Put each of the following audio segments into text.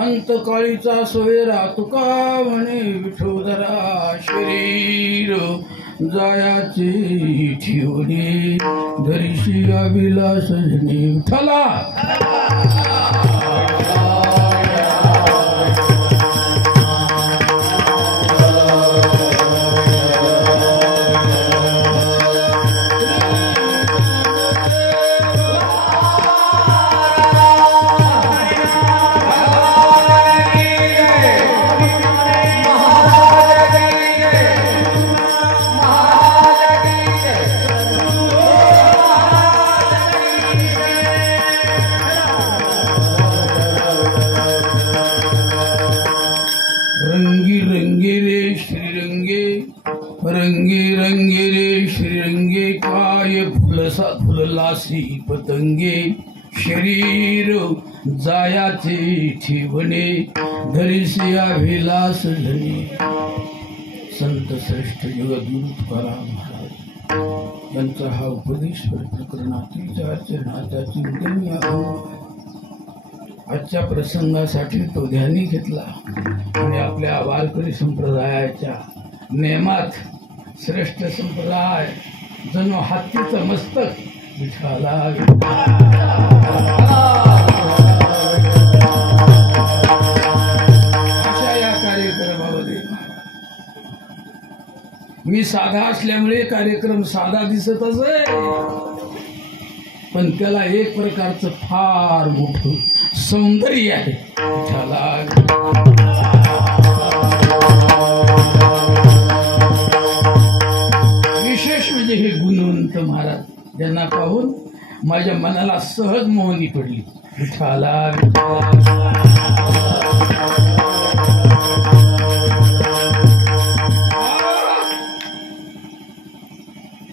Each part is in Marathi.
अंतकाळीचा सोयरा तुका म्हणे विठोदरा शरीर जायाचे ठेवणे धरिशी अभिलाष जनी विठ्ठला पतंगे शरीर जायाचे ठेवणे धरिसी अभिलाष धनी संत श्रेष्ठ जगद्गुरु तुकाराम महाराज यांचा हा उपदेश प्रकरणातील चरणाचा चिंतनीय आजच्या प्रसंगासाठी तो ध्यानी घेतला आणि आपल्या वारकरी संप्रदायाच्या नियमात श्रेष्ठ संप्रदाय जणू हत्तीचं मस्तक विठाला अशा या कार्यक्रमामध्ये मी साधा असल्यामुळे कार्यक्रम साधा दिसतच आहे, पण त्याला एक प्रकारचं फार मोठं सौंदर्य आहे. विठाला विशेष म्हणजे हे गुणवंत श्रीमंत महाराज, ज्यांना पाहून माझ्या मनाला सहज मोहनी पडली. विठ्ठला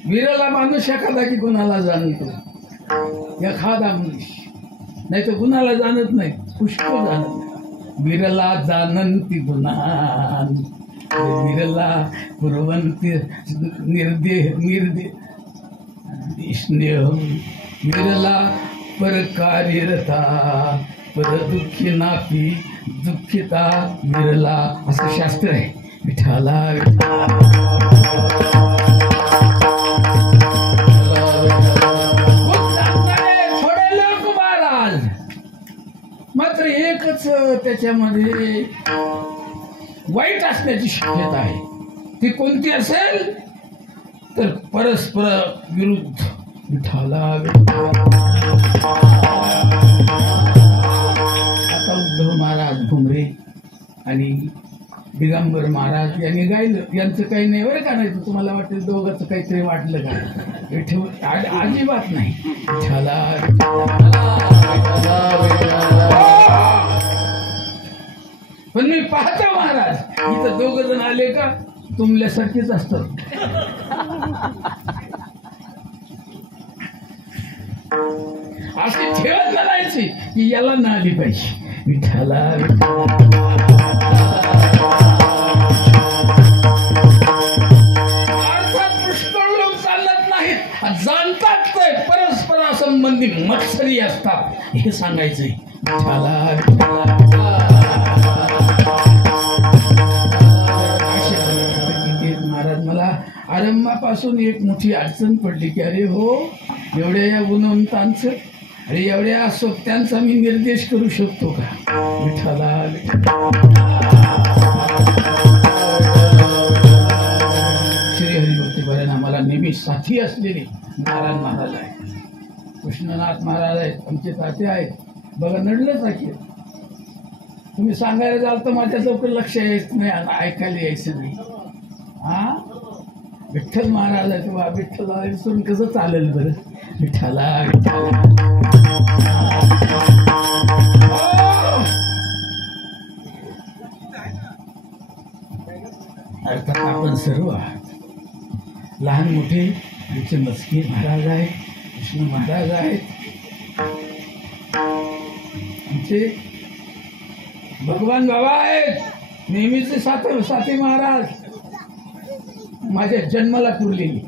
वीराला माणूस एखादा की कुणाला जाणतो, एखादा मनुष्य, नाही तर कुणाला जाणत नाही, पुष्कळ जाणत नाही. वीरला जानंती गुणान, वीरला पुरवंती निर्दे स्नेह, वीरला परकार्यरता पर दुःखी नापी दुःखिता वीरला, असं शास्त्र आहे. विठ्ठला थोडे लोक महाराज, मात्र एकच त्याच्यामध्ये वाईट असण्याची शक्यता आहे. ती कोणती असेल तर परस्पर विरुद्ध. विठ्ठला आता उद्धव महाराज भुमरे आणि दिगंबर महाराज यांनी गायलं, यांचं काही नाही बरं का. नाही तुम्हाला वाटेल दोघांचं काहीतरी वाटलं का? विठ्ठल अजिबात नाही. विठ्ठला पण मी पाहतो महाराज, इथं दोघ जण आले का तुमल्यासारखेच असतात. अशी ठेवत करायची की याला ना आली पाहिजे. विठ्ठला अर्थात पुष्कळ लोक चालत नाहीत, जाणतात ते परस्पर संबंधी मत्सरी असतात, हे सांगायचंय. महाराज मला आरंभापासून एक मोठी अडचण पडली की अरे हो, एवढ्या या गुणवंतांचं, अरे एवढ्या सोबत्यांचा मी निर्देश करू शकतो का? विठ्ठला श्री हरिभक्तीपरायण आम्हाला नेहमी साथी असलेले नारायण महाराज आहेत, कृष्णनाथ महाराज आहेत, आमचे ताते आहेत. बघा नडलंच आहे. तुम्ही सांगायला जाल तर माझ्या चौकड लक्ष यायचं नाही, ऐकायला यायचं नाही. हा विठ्ठल महाराज आहे किंवा विठ्ठल विसरून कसं चालेल बरं? विठ्ठला अर्थात आपण सर्व लहान मोठे, आमचे मस्की महाराज आहेत, कृष्ण महाराज आहेत, आमचे भगवान बाबा आहेत, नेहमीचे साथी महाराज, माझ्या जन्माला पुरलेली.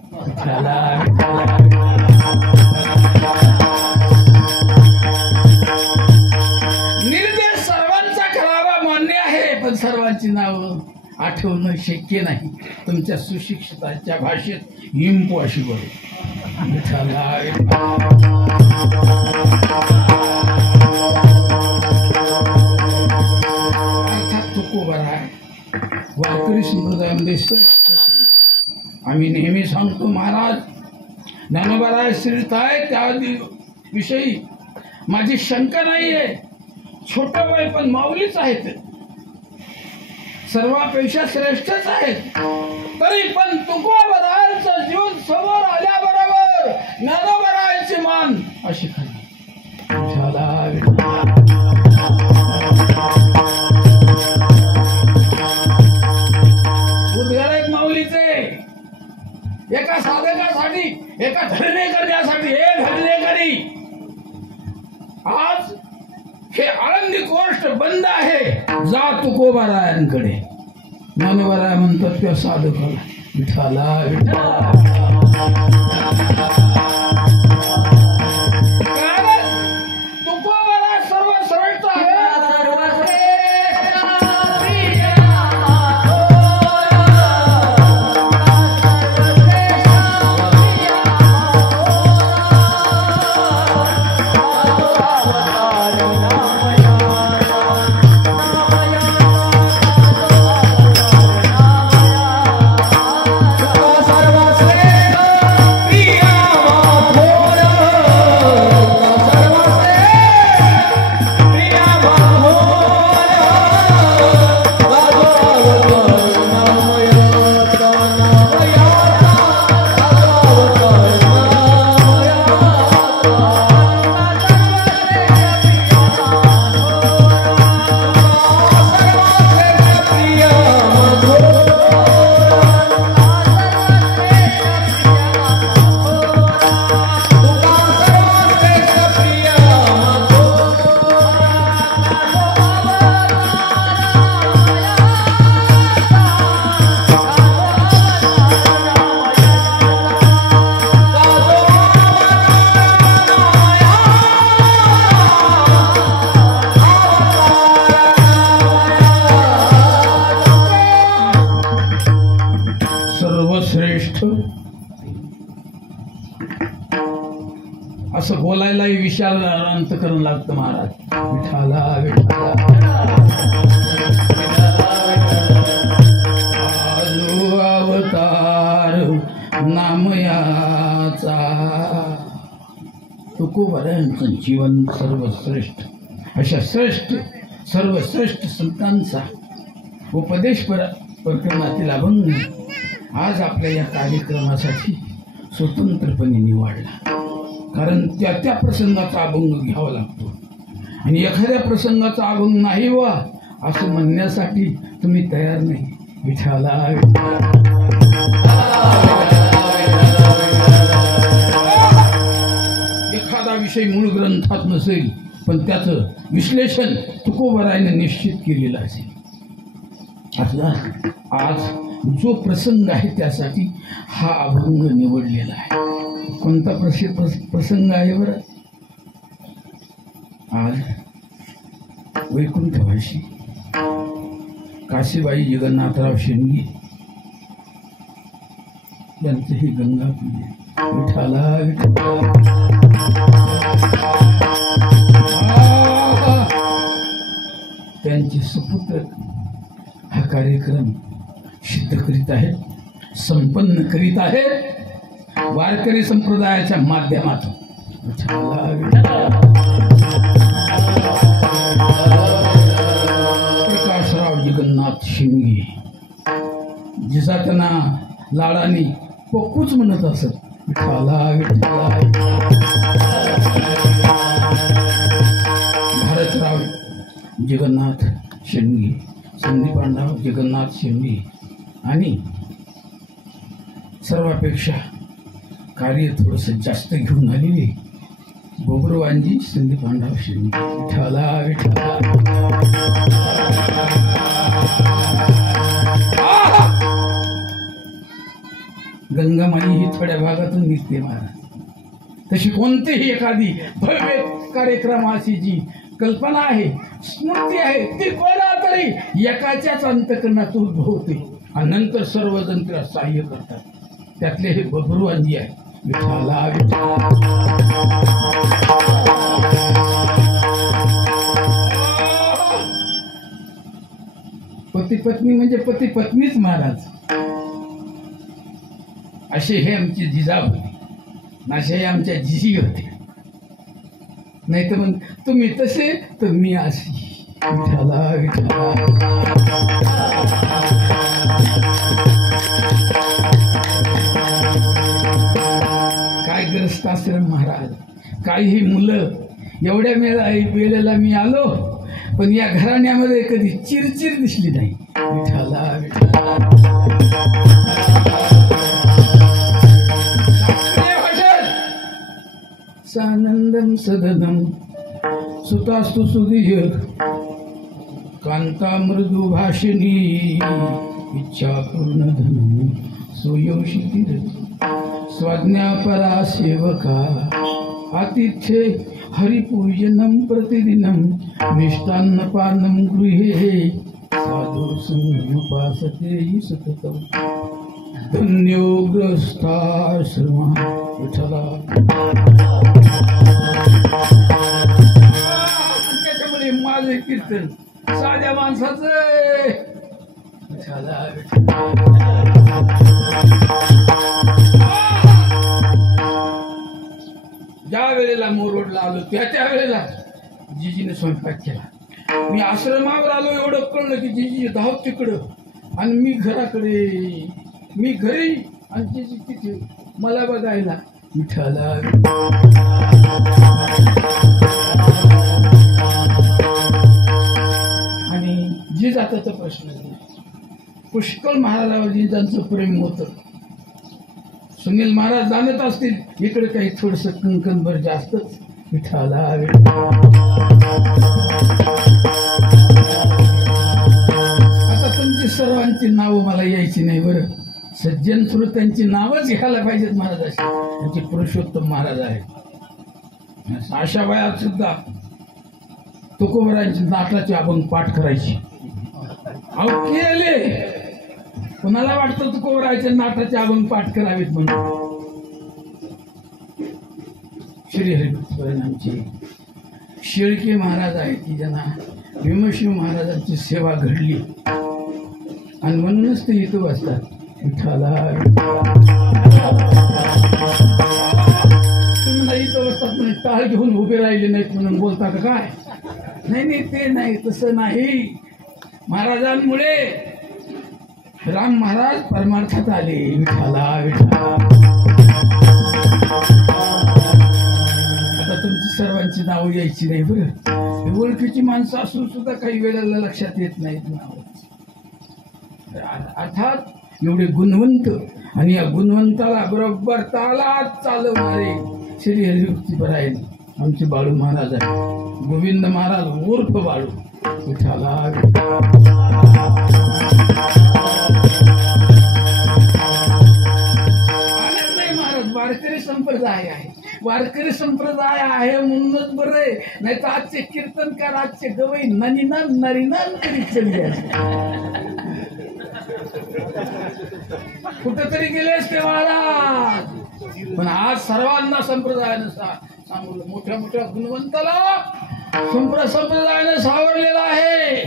निर्देश सर्वांचा करावा मान्य आहे, पण सर्वांची नावं आठवणं शक्य नाही. तुमच्या सुशिक्षितांच्या भाषेत हिंपू अशी बोल. अर्थात तुकोबार आहे, वारकरी संप्रदायामध्ये आम्ही नेहमी सांगतो महाराज, ज्ञानोबाराय श्रीत आहे त्या विषयी माझी शंका नाही आहे. छोटं वय पण माऊलीच आहेत, सर्वापेक्षा श्रेष्ठच आहेत. तरी पण तुकोबारायांचं जीवन समोर आल्याबरोबर ज्ञानोबारायांचे मान अशी खाली. उद्गार आहेत माऊलीचे, एका साधकासाठी, एका धरणे करण्यासाठी. हे धरणे करी, आज हे आळंदी कोर्ट बंद आहे, जा तुकोबारायांकडे. ज्ञानोबाराय म्हणतात त्या साधकाला, विठ्ठला तुकोबाराय सर्व श्रेष्ठ आहे. सर्व श्रेष्ठ असं बोलायलाही विशाल अंतकरण लागतं महाराज. विठाला विठाला आजो अवतार नामयाचा. तुकोबारायांचं जीवन सर्वश्रेष्ठ, अशा श्रेष्ठ सर्वश्रेष्ठ संतांचा उपदेश प्रकरणातील अभंग आज आपल्या या कार्यक्रमासाठी स्वतंत्रपणे निवडला. कारण त्या त्या प्रसंगाचा अभंग घ्यावा लागतो आणि एखाद्या प्रसंगाचा अभंग नाही वा असं म्हणण्यासाठी तुम्ही तयार नाही. विठाला एखादा विषय मूळ ग्रंथात नसेल पण त्याचं विश्लेषण तुकोबारायाने निश्चित केलेलं असेल. आज जो प्रसंग आहे त्यासाठी हा अभंग निवडलेला आहे. कोणता प्रसंग आहे बरं? आज वैकुंठवासी काशीबाई जगन्नाथराव शेंडगे यांचं हे गंगा पूजन. विठाला विठाला त्यांचे सुपुत्र हा कार्यक्रम सिद्ध करीत आहेत, संपन्न करीत आहेत वारकरी संप्रदायाच्या माध्यमातून. प्रकाशराव जगन्नाथ शेंडगे जिचा त्यांना लाडाने पक्कूच म्हणत असत. विठाला विठाला भारतराव जगन्नाथ शेंडगे, संदीपांडव जगन्नाथ शेंडगे आणि सर्वापेक्षा कार्य थोडंसं जास्त घेऊन आलेले बोबरवांजी संदीपांडव शेंडगे. विठाला विठाला गंगामाई ही थोड्या भागातून निघते महाराज. तशी कोणतीही एखादी भव्य कार्यक्रमाची जी कल्पना आहे, स्मृती आहे, ती कोणा तरी एकाच्याच अंतकरणात उद्भवते आणि नंतर सर्वजण तिला सहाय्य करतात. त्यातले हे बबरूवांजी आहे. विठाला विठाला पती पत्नी म्हणजे पती पत्नीच महाराज. असे हे आमचे जिजा होते, असे हे आमच्या जिजी होते. नाही तर मग तुम्ही तसे तर मी अशी. विठाला विठाला काय ग्रस्त आश्रम महाराज. काही मुलं एवढ्या वेळेला मी आलो पण या घराण्यामध्ये कधी चिरचिर दिसली नाही. विठाला विठाला सानंदम सदनम सुतास्तु सुधीय कांता मृदु भाषिणी इच्छा पूर्ण धनम सुयोषी स्वाज्ञापरा सेवका आतिथ्ये हरिपूजनम प्रतिदिनम मिष्टान्नपानम गृहे साधु संयुपासते सततम धन्योग्रस्थाश्रमा. विठला त्याच्यामुळे माझे कीर्तन साध्या माणसाचं. ज्या वेळेला मोरोडला आलो त्या वेळेला जिजीने स्वयंपाक केला. मी आश्रमावर आलो एवढं कळलं की जिजी धाव तिकडं आणि मी घराकडे, मी घरी आणि जिजी तिथे मला बघायला. विठाला आणि जिजाचा प्रश्न नाही. पुष्कळ महाराजावर जिजांचं प्रेम होतं. सुनील महाराज जाणत असतील इकडे काही थोडस कंकणभर जास्तच. विठाला आता तुमची सर्वांची नावं मला यायची नाही बरं. सज्जन श्रोत्यांची नावच घ्यायला पाहिजेत महाराजाशी. त्यांचे पुरुषोत्तम महाराज आहेत. अशा वयात सुद्धा तुकोबारायांची नाटाचे अभंग पाठ करायची. अहो केले कोणाला वाटतं तुकोबारायांच्या नाटाचे अभंग पाठ करावेत म्हणून? श्रीहरिभक्तीपरायण आमचे शेळके महाराज आहेत की ज्यांना भीमशिव महाराजांची सेवा घडली आणि म्हणूनच ते इथं बसतात. विठ्ठला तुम्ही इथं बसतात म्हणजे टाळ घेऊन उभे राहिले नाहीत म्हणून बोलता का काय? नाही नाही, ते नाही, तसं नाही. महाराजांमुळे राम महाराज परमार्थात आले. विठ्ठला विठ्ठला. आता तुमची सर्वांची नावं यायची नाही बरं. ओळखीची माणसं असून सुद्धा काही वेळेला लक्षात येत नाहीत नाव. अर्थात एवढे गुणवंत आणि या गुणवंताला बरोबर तालात चालवणारे श्री हरिभक्तीपरायण आमचे बाळू महाराज आहे. गोविंद महाराज उर्फ बाळू. विठ्ठला आनंद नाही महाराज. वारकरी संप्रदाय आहे, वारकरी संप्रदाय आहे म्हणूनच बरं आहे. नाही तर आजचे कीर्तनकार, आजचे गवई ननिनान नरिनान करीत चलले असते. कुठेतरी गेले असते महाराज. पण आज सर्वांना संप्रदायानं सांगलं. मोठ्या मोठ्या गुणवंताला संप्रदायानं सावरलेला आहे.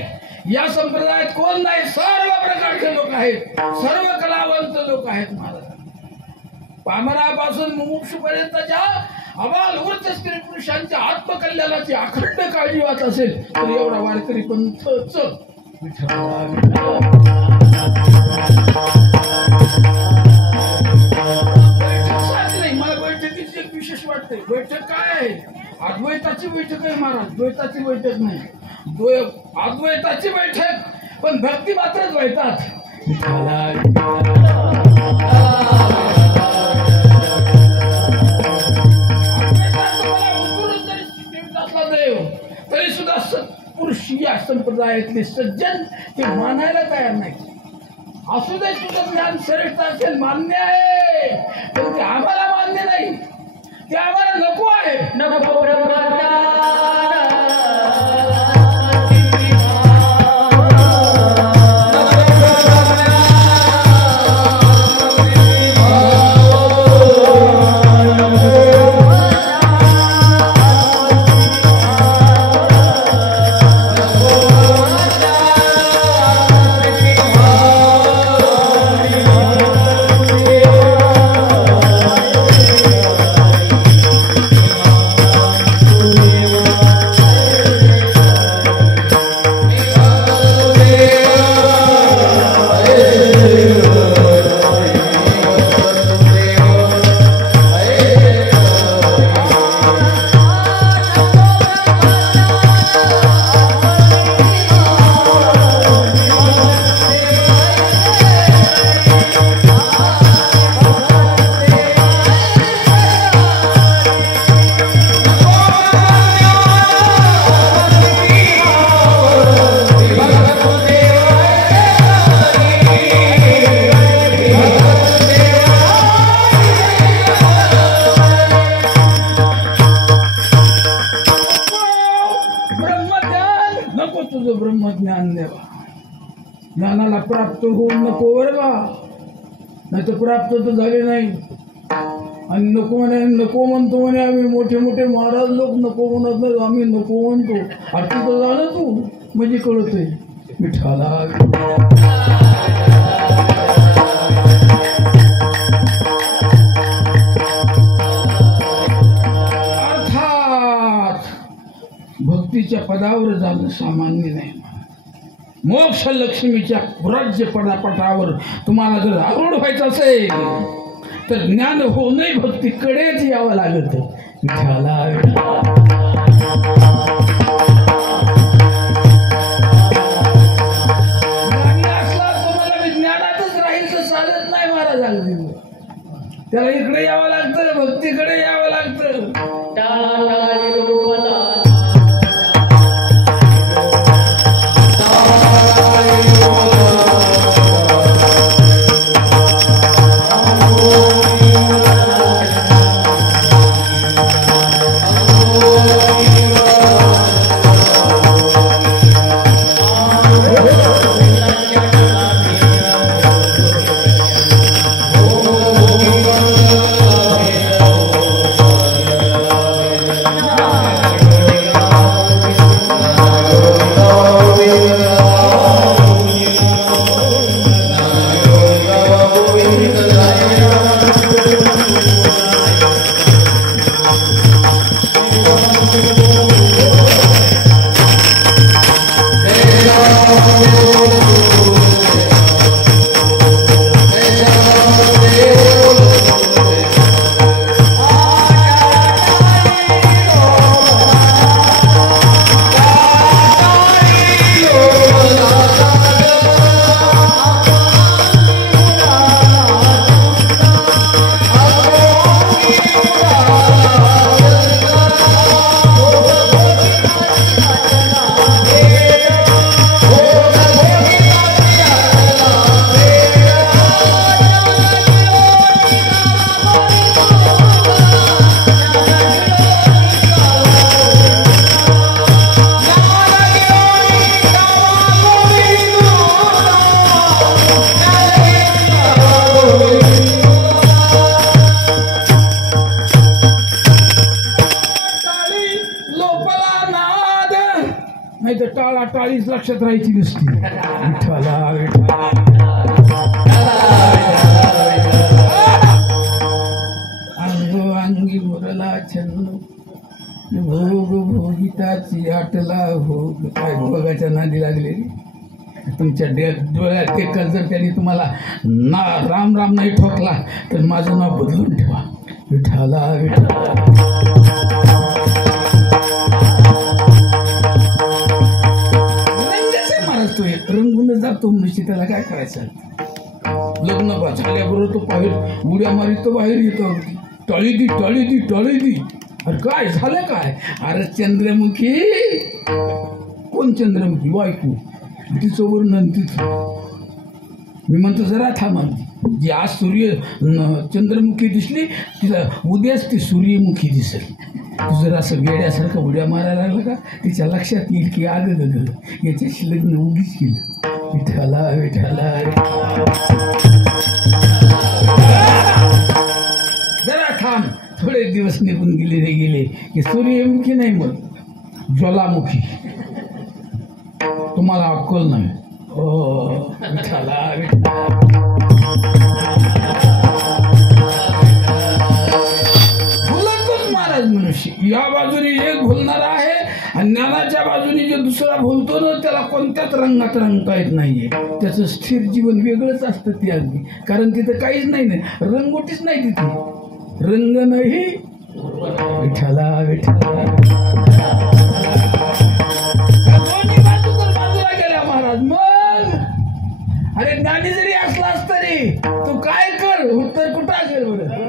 या संप्रदायात कोण नाही, सर्व प्रकारचे लोक आहेत, सर्व कलावंत लोक आहेत महाराज. पामरापासून मुमुक्षुपर्यंतच्या अबाल वृत्त स्त्री पुरुषांच्या आत्मकल्याणाची अखंड काळजी वाट असेल तर एवढा वारकरी पंथच. नाही, मला बैठकीची एक विशेष वाटते. बैठक काय आहे? अद्वैताची बैठक आहे महाराज, द्वैताची बैठक नाही. अद्वैताची बैठक, पण भक्ती मात्रच द्वैतात. देव तरी सुद्धा सत्पुरुष या संप्रदायातले सज्जन ते मानायला तयार नाही. असू दे तुझं ज्ञान श्रेष्ठ असेल, मान्य आहे, पण ते आम्हाला मान्य नाही, ते आम्हाला नको आहे. नको ब्रह्मज्ञान देवा. ज्ञानाला प्राप्त होऊन नको बरं, नाही तर प्राप्त तर झाले नाही. आणि नको म्हणे, नको म्हणतो म्हणे आम्ही. मोठे मोठे महाराज लोक नको म्हणत नाही, आम्ही नको म्हणतो. आता तर झालं तू म्हणजे कळतंय. विठ्ठला अर्थात भक्तीच्या पदावर जाणं सामान्य नाही. मोक्ष लक्ष्मीच्या राज्य पदापटावर तुम्हाला जर आरूढ व्हायचं असेल तर ज्ञान होऊनही भक्तीकडेच यावं लागत. विठ्ठला ज्ञानी असला तुम्हाला विज्ञानातच राहील तर चालत नाही महाराज. अगदी त्याला इकडे यावं लागतं, भक्तीकडे यावं लागतं. टाळीच लक्षात राहायची नुसती. विठ्ठला विठ्ठला अंगो अंगी मुरला छंद भोग भोगिताची आटला भोग. काय भोगाच्या नादी लागले तुमच्या डोळ्यात टेकल जर त्यांनी तुम्हाला राम राम नाही ठोकला तर माझं नाव बदलून ठेवा. विठ्ठला विठ्ठला महाराज तो एक रंगून जातो मनुष्य, त्याला काय करायचं. लग्न झाल्याबरोबर तो बाहेर उड्या मारीत तो बाहेर येतो. अगदी टळी दी टळी दी टळी दी. अरे काय झालं काय. अरे चंद्रमुखी. कोण चंद्रमुखी. बायको. तिचं वर्णन तिथं. मी म्हणतो जरा थांबा. जी आज चंद्रमुखी दिसली तिला उद्याच ती सूर्यमुखी दिसेल. तू जर असं वेड्यासारखं उड्या मारायला लागला का तिच्या लक्षात येईल की आग ग याच्याशी लग्न उगीच केलं. विठ्ठला विठ्ठला जरा थांब. थोडे दिवस निघून गेले की सूर्यमुखी नाही मग ज्वालामुखी. तुम्हाला अक्कल नाही. हो विठ्ठला विठ्ठला भुलतोच महाराज मनुष्य. या बाजूने एक भुलणारा आहे आणि ज्ञानाच्या बाजूने जो दुसरा भुलतो ना त्याला कोणत्याच रंगात रंगता येत नाहीये. त्याचं स्थिर जीवन वेगळंच असतं ते अगदी. कारण तिथं काहीच नाही रंगोटीच नाही तिथे. रंग नाही. विठ्ठला विठ्ठला महाराज. मग अरे ज्ञानी जरी असलास तरी तू काय कर उत्तर कुठं असेल बरं.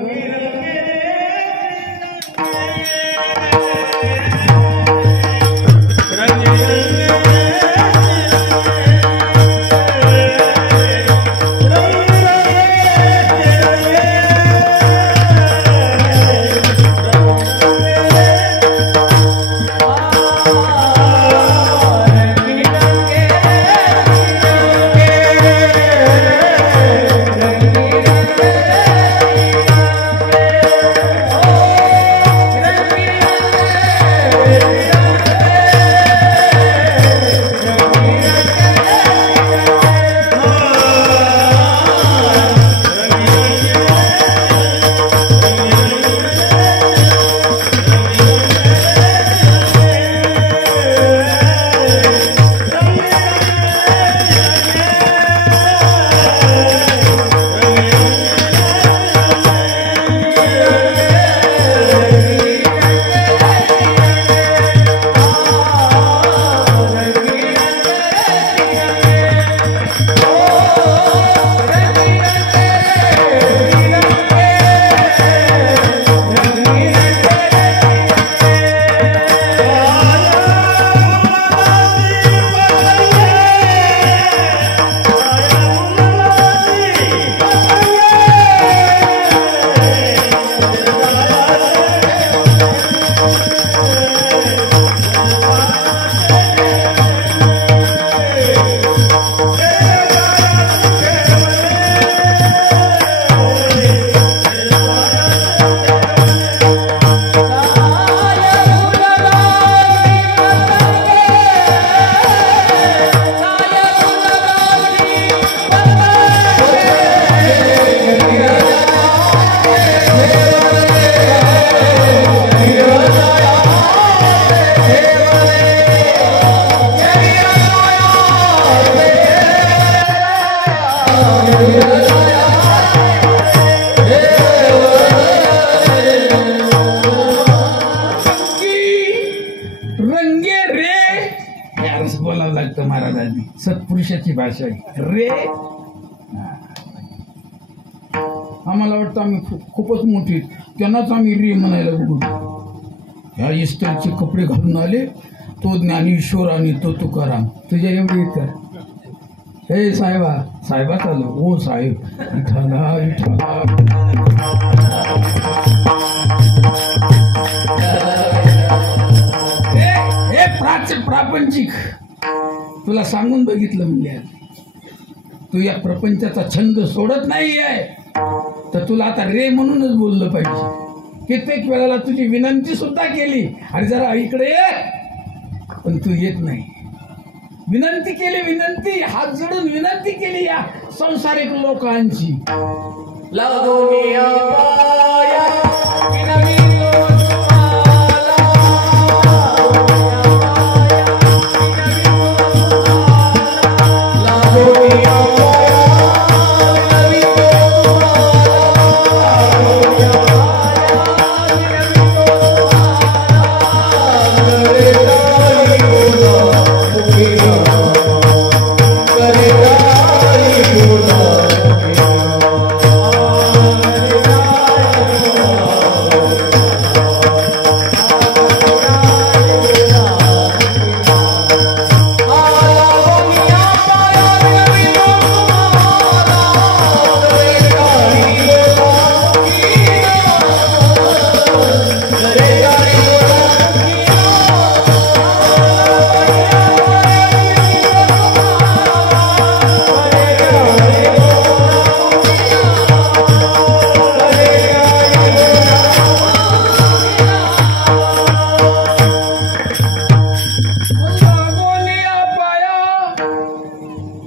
सत्पुरुषाची भाषा रे. आम्हाला वाटतं आम्ही खूपच मोठी त्यांनाच आम्ही रे म्हणायला बघू. ह्या इस्टरचे कपडे घालून आले तो ज्ञानेश्वर आणि तो तुकाराम तुझ्या एवढे येतात. हे साहेबा साहेबा चालू हो साहेब. विठ्ठला विठ्ठला हे प्रापंचिक तुला सांगून बघितलं म्हणजे तू या प्रपंचाचा छंद सोडत नाहीये तर तुला आता रे म्हणूनच बोललं पाहिजे. कित्येक वेळेला तुझी विनंती सुद्धा केली आणि जरा इकडे ये पण तू येत नाही. विनंती केली, विनंती हात जोडून विनंती केली या संसारिक लोकांची. लागोनिया पाया विनविलो तुम्हाला, लागोनिया पाया विनविलो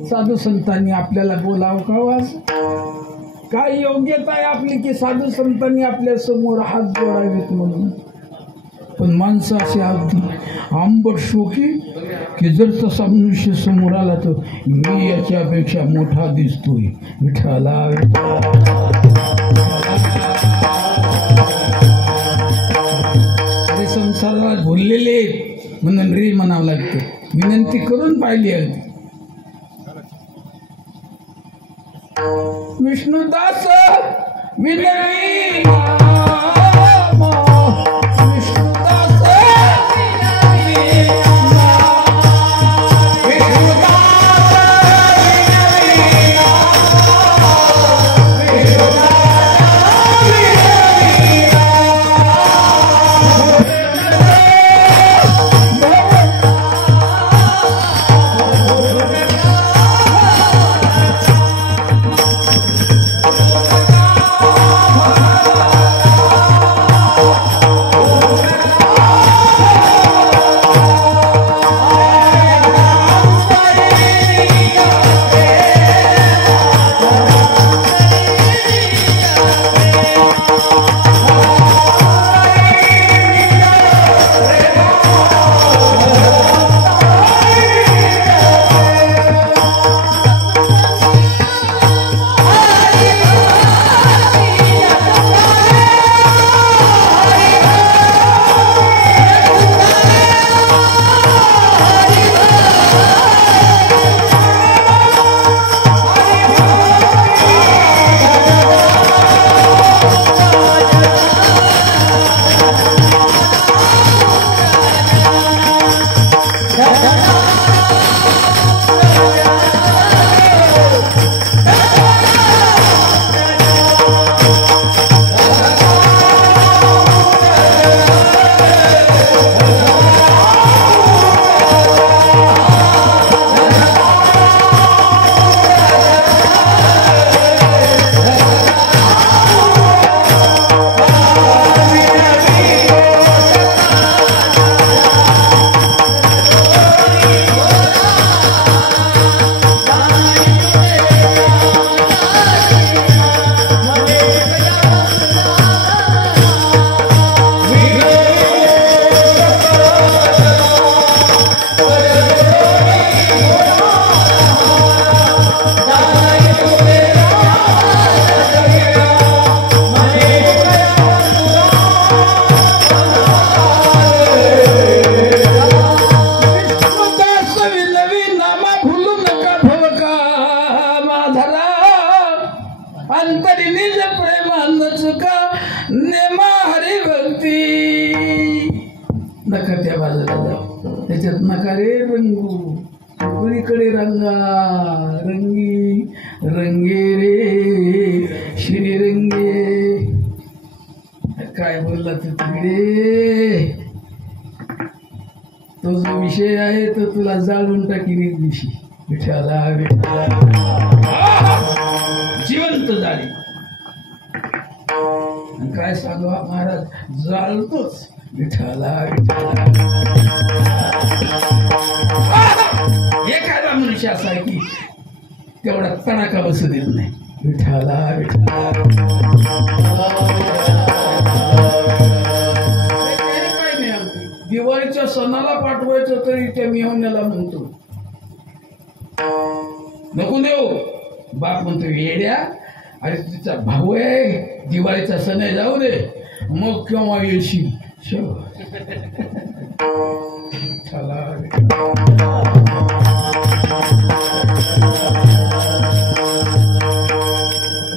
साधू संतांनी आपल्याला बोलावं का वाज? काय योग्यता आहे आपली की साधू संतांनी आपल्या समोर हात जोडावेत म्हणून? पण माणसं असे अगदी आंबट शोकी की जर तसा मनुष्य समोर आला तर मी याच्यापेक्षा मोठा दिसतोय. विठ्ठला अरे संसाराला भुललेले म्हणून रे म्हणावं लागतं. विनंती करून पाहिली अगदी. विष्णुदास विनवी नाम, विष्णुदास विनवी नाम, विष्णुदास विनवी नाम, विष्णुदास विनवी नका बाजूला जाऊ, त्याच्यात नका रे रंगू, कुणीकडे रंगा रंगी रंगे रे श्रीरंगे. काय बोलला तू तिकडे? तो जो विषय आहे तो तुला जाळून टाकीन एक दिवशी. विठ्ठला विठ्ठला जिवंत झाली. काय सांगू महाराज, जाळतोच विठ्ठला विठ्ठला. माणूस असा आहे की तेवढा तडाखा बसू देत नाही. विठाला विठाला काय नाही अगदी. दिवाळीच्या सणाला पाठवायचं तरी त्या मेहण्याला म्हणतो नको देऊ. बाप म्हणतो येड्या, अरे तिचा भाऊ आहे, दिवाळीचा सण आहे, जाऊ दे, मग केव्हा येशील.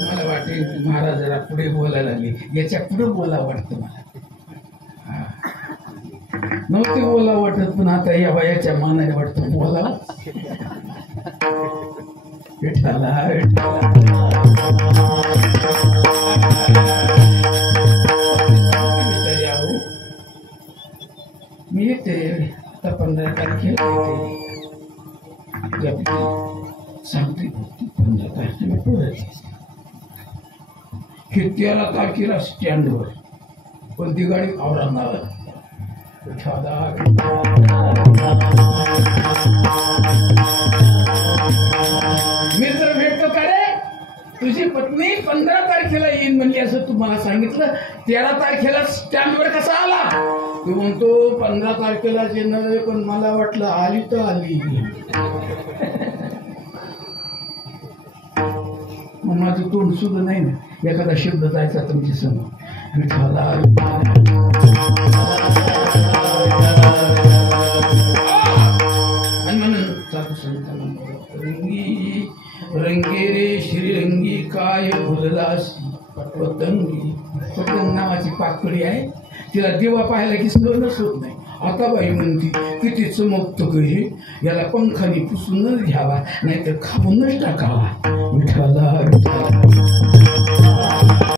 मला वाटते महाराज जरा पुढे बोलायला लागले, याच्या पुढे बोला वाटतं मला. नव्हते बोला वाटत, पण आता या वयाच्या मानाने वाटतं बोला. विठाला मी येते आता 15 तारखेला येते. सांगते 15 तारखेला परत हे 13 तारखेला स्टँडवर, पण ती गाडी औरंगाबाद. मित्र भेटतो का रे, तुझी पत्नी 15 तारखेला येईन म्हणजे असं तुम्हाला सांगितलं, 13 तारखेला स्टँडवर कसा आला. तू म्हणतो 15 तारखेला येणार आहे, पण मला वाटलं आली तर आली. मग माझं तोंड सुद्धा नाही ना, एखादा शब्द जायचा तुमच्या समोर. आणि म्हणून साधू संतांना रंगी रंगे रे श्रीरंगी काय भुललास पतंगी. पतंग नावाची पाकळी आहे, तिला दिवा पाहायला की सहनच होत नाही. आता बाई म्हणती किती चमकतो हे, याला पंखाने पुसूनच घ्यावा, नाहीतर खाऊनच टाकावा.